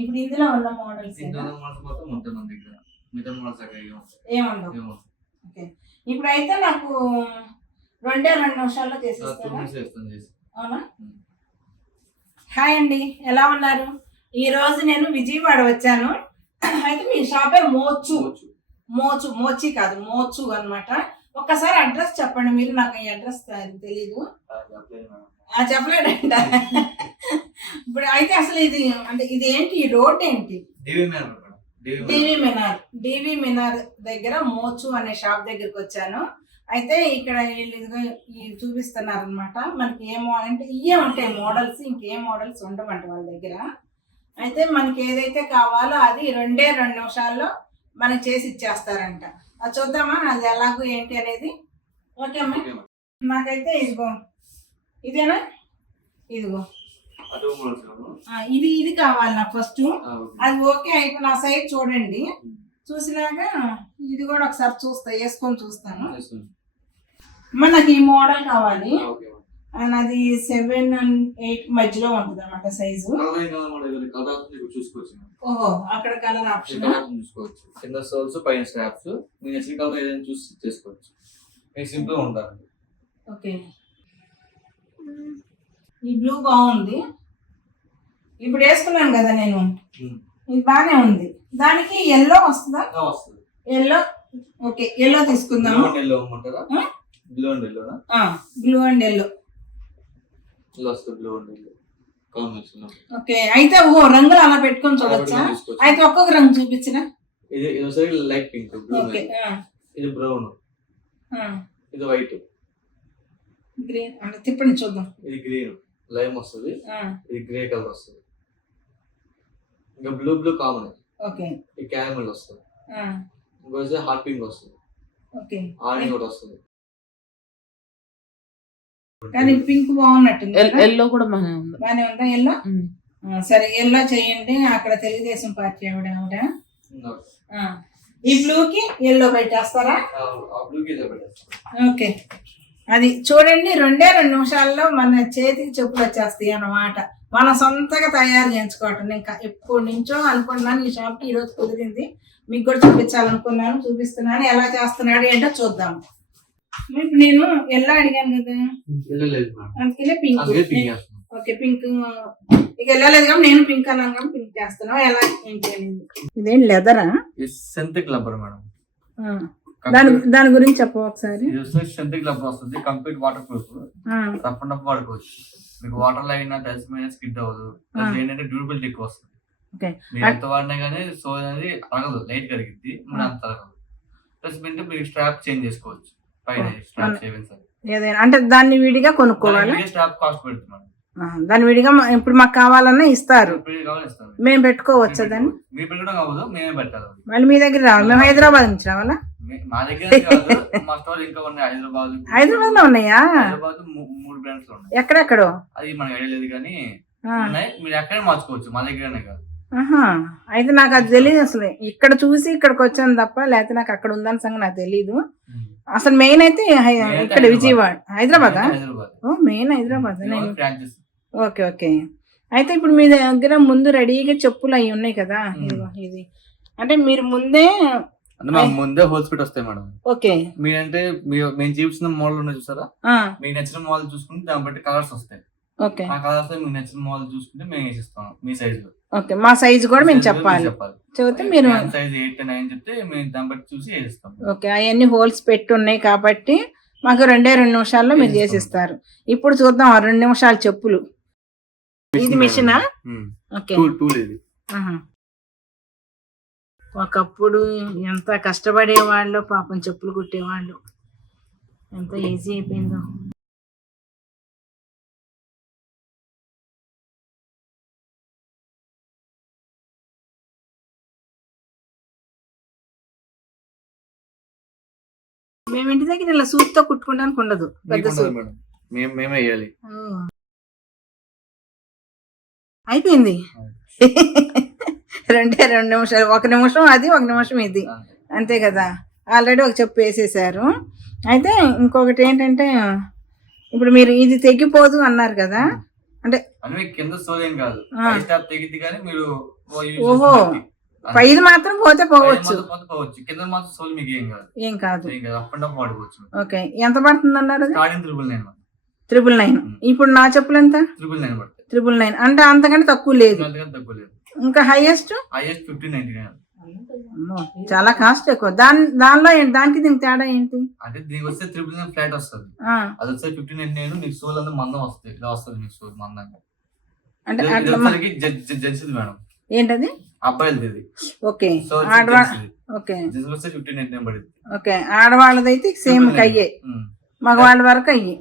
ఇప్పుడు ఇందులో ఉన్న మోడల్స్ ఏముండవు. ఓకే, ఇప్పుడైతే నాకు 2 నిమిషాల్లో చేసేస్తారా? అవునా? హాయ్ అండి, ఎలా ఉన్నారు? ఈ రోజు నేను విజయవాడ వచ్చాను. అయితే మీ షాపే మోచి కాదు మోచు అన్నమాట. ఒక్కసారి అడ్రస్ చెప్పండి మీరు, నాకు ఈ అడ్రస్ తెలీదు. చెప్పలేడంట. ఇప్పుడు అయితే అసలు ఇది అంటే ఇది ఏంటి, ఈ రోడ్ ఏంటి? డివి మినార్ దగ్గర మోచు అనే షాప్ దగ్గరికి వచ్చాను. అయితే ఇక్కడ వీళ్ళు చూపిస్తున్నారు అనమాట. మనకి ఏమో అంటే ఇవే ఉంటాయి మోడల్స్, ఇంకేం మోడల్స్ ఉండవంట వాళ్ళ దగ్గర. అయితే మనకి ఏదైతే కావాలో అది 2 నిమిషాల్లో మనకి చేసి ఇచ్చేస్తారంట. అది చూద్దామా అది ఎలాగో ఏంటి అనేది. ఓకే అమ్మా, నాకైతే ఇదిగో ఇదేనా, ఇదిగో ఇది కావాలి నాకు ఫస్ట్. అది ఓకే అయితే నా సైజ్ చూడండి, చూసినాక ఇది కూడా ఒకసారి వేసుకొని చూస్తాను. నాకు ఈ మోడల్ కావాలి. అది 7 and 8 మధ్యలో ఉంటుంది అన్నమాట సైజు. ఓహో, అక్కడ కలర్ ఆప్షన్ చూసుకోవచ్చు. కింద సోల్స్ పైన స్ట్రాప్స్ మీరు నచ్చిన కలర్ ఏదైనా చూసి చేసుకోవచ్చు. మీకు సింపుల్ గా ఉండాలి. ఓకే, ఈ బ్లూ బాగుంది. ఇప్పుడు వేసుకున్నాను కదా నేను, ఇది బాగానే ఉంది. దానికి ఎల్లో వస్తుందా? ఎల్లో. ఓకే, ఎల్లో తీసుకుందాం. Blue and yellow. ఓకే, అయితే రంగులు అలా పెట్టుకొని చూడొచ్చా? అయితే ఒక్కొక్క రంగు చూపించిన. ఇది లైట్ పింక్, ఇది బ్రౌన్, ఇది వైట్, గ్రీన్. అంటే తిప్పండి చూద్దాం. ఇది గ్రీన్ లైమ్ వస్తుంది, ఇది గ్రే కలర్ వస్తుంది. ఇంకా బ్లూ కామన్. ఓకే, ఈ క్యారమెల్ వస్తుంది. ఇంకోటి హాట్ పింక్ వస్తుంది. ఓకే, ఆరెంజ్ కూడా వస్తుంది. కానీ పింక్ బాగున్నట్టుంది. ఎల్లో కూడా బాగానే ఉందా? ఎల్లో. సరే, ఎల్లో చేయండి. అక్కడ తెలుగుదేశం పార్టీ ఆవిడ. ఈ బ్లూకి ఎల్లో పెట్టేస్తారా? ఓకే, అది చూడండి. 2 నిమిషాల్లో మన చేతికి చెప్పులు వచ్చేస్తాయి అన్నమాట. మన సొంతగా తయారు చేయించుకోవటం. ఇంకా ఎప్పటి నుంచో అనుకున్నాను ఈ షాప్కి, ఈరోజు కుదిరింది. మీకు కూడా చూపించాలనుకున్నాను, చూపిస్తున్నాను. ఎలా చేస్తున్నాడు ఏంటో చూద్దాం. ఇప్పుడు నేను ఎల్లో అడిగాను కదా, అందుకనే పింక్. Okay, pink. ఇక వెళ్ళలేదు కాబట్టి నేను పింక్ అన్నాను కాబట్టి పింక్ చేస్తున్నావు. ఎలా ఏంటి అనేది. ఇదేం లెదరా? Synthetic rubber madam. దాని గురించి చెప్పు ఒకసారి. సింథటిక్ రబ్బర్ వస్తుంది, కంప్లీట్ వాటర్ ప్రూఫ్. తప్పకుండా వాడుకోవచ్చు. మీకు వాటర్ లో అయినా తడిసిపోయినా స్కిడ్ అవ్వదు. ఏంటంటే డ్యూరబిలిటీ ఎక్కువ వస్తుంది. మీరు ఎంత వాడినా కానీ సో అనేది అరగదు, లైట్ కరిగిద్ది, అంత అరగదు. ప్లస్ మీరు స్ట్రాప్ చేంజ్ చేసుకోవచ్చు. అంటే దాన్ని విడిగా కొనుక్కోవాలి. దాన్ని విడిగా ఇప్పుడు మాకు కావాలన్నా ఇస్తారు, మేము పెట్టుకోవచ్చా దాన్ని? మళ్ళీ మీ దగ్గర రావాలి? మేము హైదరాబాద్ నుంచి రావాలా? హైదరాబాద్ లో ఉన్నాయా? ఎక్కడెక్కడో అది మనకి ఐడియా లేదు కానీ మీరు ఎక్కడ మార్చుకోవచ్చు, మా దగ్గరనే కాదు. అయితే నాకు అది తెలియదు అసలు. ఇక్కడ చూసి ఇక్కడికి వచ్చాను తప్ప, లేకపోతే నాకు అక్కడ ఉందని సంగతి నాకు తెలీదు. అసలు మెయిన్ అయితే ఇక్కడ విజయవాడ. హైదరాబాద్? ఓ, మెయిన్ హైదరాబాద్. Okay okay. అయితే ఇప్పుడు మీ దగ్గర ముందు రెడీగా చెప్పులు అవి ఉన్నాయి కదా, ఇది అంటే మీరు ముందే హోల్స్ పెట్టి వస్తాయి మేడం. ఓకే, మీరంటే మేము చూపించిన మోడల్ ఉన్నాయి చూసారా, మీకు నచ్చిన మోడల్ చూసుకుంటే దాన్ని బట్టి కలర్స్ వస్తాయి. ఓకే, ఆ కలర్స్ మీకు నచ్చిన మోడల్ చూసుకుంటే మేము వేసిస్తాం మీ సైజ్ లో. ఓకే, మా సైజ్ కూడా మేము చెప్పాలి. చెబితే మీరు సైజ్ 8 and 9 చెప్తే మేము దాన్ని బట్టి చూసి వేసిస్తాం. ఓకే, అవన్నీ హోల్స్ పెట్టి ఉన్నాయి కాబట్టి మాకు 2 నిమిషాల్లో మీరు చేసిస్తారు. ఇప్పుడు చూద్దాం 2 నిమిషాల చెప్పులు. ఇది మిషనా? ఓకే, ఒకప్పుడు ఎంత కష్టపడే వాళ్ళు పాపం, చెప్పులు కుట్టేవాళ్ళు. ఎంత ఈజీ అయిపోయిందో. మేము ఇంటి దగ్గర ఇలా సూత్తో కుట్టుకోవడానికి ఉండదు, పెద్ద సూట్ మేమే వేయాలి. అయిపోయింది. 2 నిమిషాలు, 1 నిమిషం అది, 1 నిమిషం ఇది, అంతే కదా. ఆల్రెడీ ఒక చెప్పు వేసేసారు. అయితే ఇంకొకటి ఏంటంటే, ఇప్పుడు మీరు ఇది తెగిపోదు అన్నారు కదా, అంటే అని మీకు కింద సోల్ ఏం కాదు, ఆ. పై స్టాప్ తెగిద్ది కానీ మీరు ఓహో. పైది మాత్రం పోతే పోవచ్చు, పోవచ్చు, కింద మాత్రం సోల్ మీకు ఏం కాదు. ఏం కాదు. అప్ అండ్ డౌన్ వాడుకోవచ్చు. ఓకే, ఎంత పడుతుంది అన్నారు? స్టార్టింగ్ 999. 999. ఇప్పుడు నా చెప్పులు ఎంత? 999 పడుతుంది. 999 అంటే అంతకంటే తక్కువ లేదు. అంతకంటే తక్కువ లేదు. ఇంకా హైయెస్ట్ 1599. చాలా కాస్ట్ ఎక్కువ. దానిలో ఏంటి, దానికి దీనికి తేడా ఏంటి? అంటే దీనికి వస్తే 999 ఫ్లాట్ వస్తుంది, అది వస్తే 1599. మీకు సోల్ అంతా మందం వస్తుంది, ఇలా వస్తుంది మీకు సోల్ మందంగా. అంటే జెంట్స్ మేడం. ఏంటది? అబ్బాయిలది. ఓకే, ఓకే, 1599 పడింది. ఓకే, ఆడవాళ్ళదైతే సేమ్ అయ్యే, మగవాళ్ళ వరకు అయ్యి.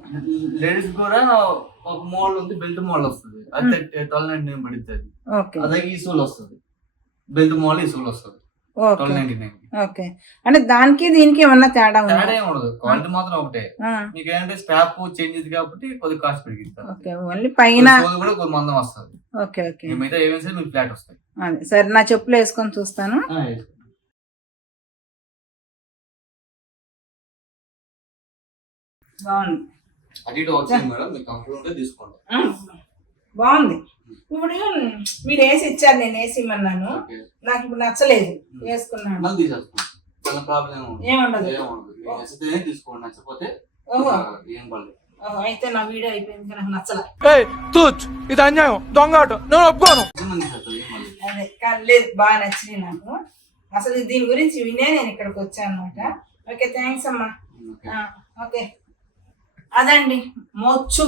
లేడీస్ కూడా ఒక మోడల్ ఉంది, బెల్ట్ మోడల్ వస్తుంది, అది 1299 పడుతుంది. ఓకే, అలాగే ఈ సోల్ వస్తుంది, బెల్ట్ మోడల్ ఈ సోల్ వస్తుంది 1299. ఓకే, అంటే దానికి దీనికి ఏమన్నా తేడా ఉంది? తేడా ఏమి ఉండదు, క్వాలిటీ మాత్రం ఒకటే. మీకు ఏంటంటే స్టాప్ చేంజ్ ఇది కాబట్టి కొద్దిగా కాస్ట్ పెరిగింది. ఓకే, ఓన్లీ పైన కూడా కొద్ది మందం వస్తుంది. ఓకే, ఓకే, మిగతా ఏమైనా సరే మీకు ఫ్లాట్ వస్తాయి. అదే సరే, నా చెప్పులు వేసుకొని చూస్తాను. బాగుంది, అది ఇటు వచ్చింది మేడం, మీకు కంఫర్ట్ ఉంటే తీసుకోండి. బాగుంది. ఇప్పుడు మీరు వేసి ఇచ్చారు, నేను వేసి ఇమ్మన్నాను, నాకు ఇప్పుడు నచ్చలేదు, వేసుకున్నాను. మళ్ళీ తీసేసుకోండి, ప్రాబ్లం ఏముండదు. నచ్చితే తీసుకోండి, నచ్చకపోతే ఏం పర్లేదు. అయితే నా వీడియో అయిపోయింది, నాకు నచ్చలే. ఇది అన్యాయం, దొంగ నేను ఒప్పుకోను. అదే లేదు, బాగా నచ్చింది నాకు. అసలు దీని గురించి వినే నేను ఇక్కడికి వచ్చాను అనమాట. ఓకే, థ్యాంక్స్ అమ్మా. ఓకే, అదండి మోచ్చు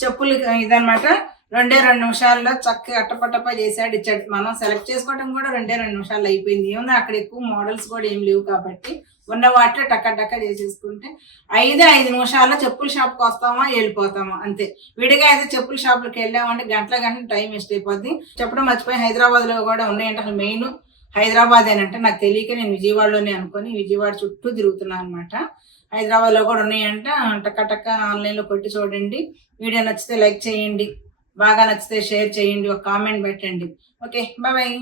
చెప్పులు ఇదనమాట. 2 నిమిషాల్లో చక్కగా అట్టపట్టప చేసాడు, ఇచ్చాడు. మనం సెలెక్ట్ చేసుకోవడం కూడా 2 నిమిషాలు అయిపోయింది. ఏముంది, అక్కడ ఎక్కువ మోడల్స్ కూడా ఏం లేవు కాబట్టి ఉన్న వాటిలో టక్క చేసేసుకుంటే 5 నిమిషాల్లో చెప్పుల షాప్కి వస్తామా, వెళ్ళిపోతామా, అంతే. విడిగా అయితే చెప్పుల షాప్కి వెళ్ళామంటే గంటల టైం వేస్ట్ అయిపోద్ది. చెప్పడం మర్చిపోయి హైదరాబాద్లో కూడా ఉన్నాయంటే, అసలు మెయిన్ హైదరాబాద్ ఏనంటే నాకు తెలియక నేను విజయవాడలోనే అనుకుని విజయవాడ చుట్టూ తిరుగుతున్నాను అనమాట. హైదరాబాద్లో కూడా ఉన్నాయంట. టక్క ఆన్లైన్లో కొట్టి చూడండి. వీడియో నచ్చితే లైక్ చేయండి, బాగా నచ్చితే షేర్ చేయండి, ఒక కామెంట్ పెట్టండి. Okay, bye.